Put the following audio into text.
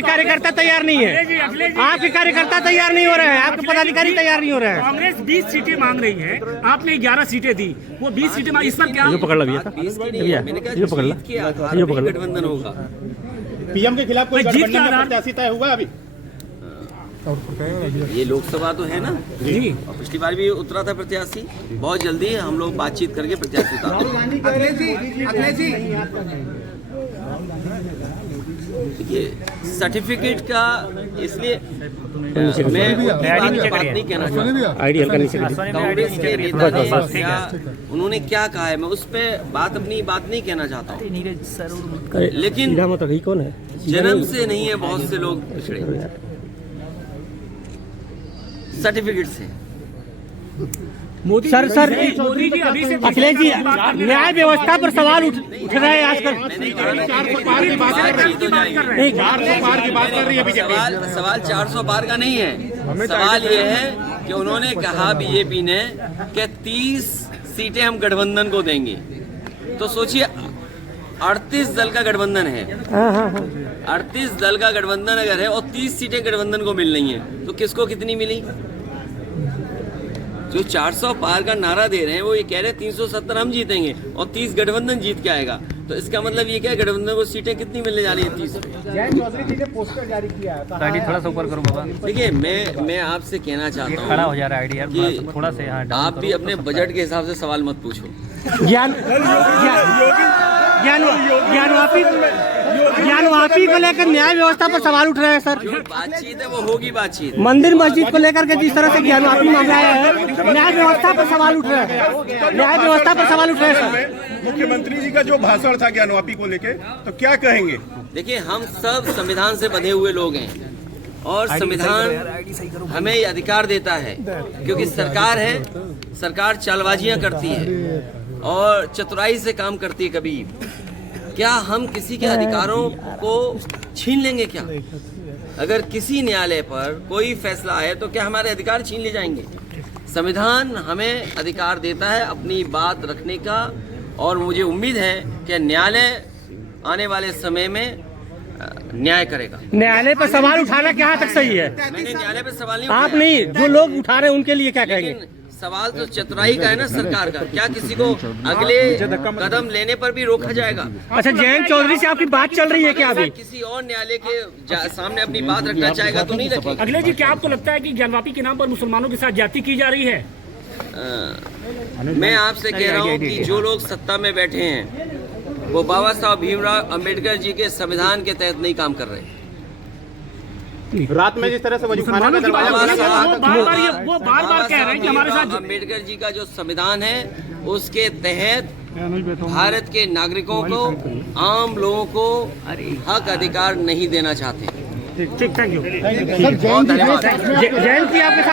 कार्यकर्ता तैयार नहीं है, आपके कार्यकर्ता तैयार नहीं हो रहे हैं, आपके पदाधिकारी तैयार नहीं हो रहे हैं। कांग्रेस 20 सीटें मांग रही है, आपने 11 सीटें दी, वो 20 सीटें इस पर क्या पकड़ लो भैया, ये पकड़ लो, गठबंधन होगा। पीएम के खिलाफ कोई गठबंधन में प्रत्याशी तय हुआ अभी? ये लोकसभा तो है ना जी, और पिछली बार भी उतरा था प्रत्याशी। बहुत जल्दी हम लोग बातचीत करके प्रत्याशी सर्टिफिकेट का, इसलिए मैं बात नहीं कहना चाहता। कांग्रेस के नेता ने क्या, उन्होंने क्या कहा है, मैं उस पर अपनी बात नहीं कहना चाहता हूँ। लेकिन कौन है, जन्म से नहीं है, बहुत से लोग पिछड़े सर्टिफिकेट से। सर मोदी जी अभी से अखिलेश जी, न्याय व्यवस्था पर सवाल उठ रहे हैं आजकल। सवाल 400 पार का नहीं है। सवाल ये है कि उन्होंने कहा बीजेपी ने कि 30 सीटें हम गठबंधन को देंगे। तो सोचिए 38 दल का गठबंधन है, 38 दल का गठबंधन अगर है और 30 सीटें गठबंधन को मिल रही हैं, तो किसको कितनी मिली? जो 400 पार का नारा दे रहे हैं वो ये कह रहे हैं 370 हम जीतेंगे और 30 गठबंधन जीत के आएगा। तो इसका मतलब ये क्या, गठबंधन को सीटें कितनी मिलने जा रही है? 30। जयंत चौधरी जी ने पोस्टर जारी किया है, थोड़ा सा ऊपर करो बाबा। देखिए, मैं आपसे कहना चाहता हूँ, खड़ा हो जा रहा है आइडिया, थोड़ा से आप भी अपने बजट के हिसाब से सवाल मत पूछो। ज्ञानवापी को लेकर न्याय व्यवस्था पर सवाल उठ रहे हैं सर। जो बातचीत है वो होगी बातचीत। मंदिर मस्जिद को लेकर के जिस तरह से ज्ञानवापी मामला है, न्याय व्यवस्था पर सवाल उठ रहे हैं, न्याय व्यवस्था पर सवाल उठ रहे हैं सर। मुख्यमंत्री जी का जो भाषण था ज्ञानवापी को लेके, तो क्या कहेंगे? देखिए, हम सब संविधान से बंधे हुए लोग हैं और संविधान हमें ये अधिकार देता है, क्योंकि सरकार है, सरकार चालबाजियां करती है और चतुराई से काम करती है। कभी क्या हम किसी के अधिकारों को छीन लेंगे क्या? अगर किसी न्यायालय पर कोई फैसला आए तो क्या हमारे अधिकार छीन ले जाएंगे? संविधान हमें अधिकार देता है अपनी बात रखने का, और मुझे उम्मीद है कि न्यायालय आने वाले समय में न्याय करेगा। न्यायालय पर सवाल उठाना कहाँ तक सही है? मैंने न्यायालय पर सवाल नहीं आप उठाया। नहीं, जो लोग उठा रहे हैं उनके लिए क्या कहेंगे? लेकिन सवाल तो चतुराई का है ना सरकार का। क्या किसी को अगले कदम लेने पर भी रोका जाएगा? अच्छा, जयंत चौधरी से आपकी बात चल रही है क्या अभी? किसी और न्यायालय के सामने अपनी बात रखना चाहेगा तो नहीं रखेगा। अखिलेश जी, क्या आपको लगता है कि ज्ञानवापी के नाम पर मुसलमानों के साथ जाति की जा रही है? मैं आपसे कह रहा हूँ कि जो लोग सत्ता में बैठे हैं वो बाबा साहब भीमराव अंबेडकर जी के संविधान के तहत नहीं काम कर रहे। रात में जिस तरह से वजूखाना का दरवाजा वो बार बार कह रहे हैं कि हमारे साथ अंबेडकर जी का जो संविधान है उसके तहत भारत के नागरिकों को, आम लोगों को हक अधिकार नहीं देना चाहते। ठीक, थैंक यू। बहुत धन्यवाद। जयंत जी आपके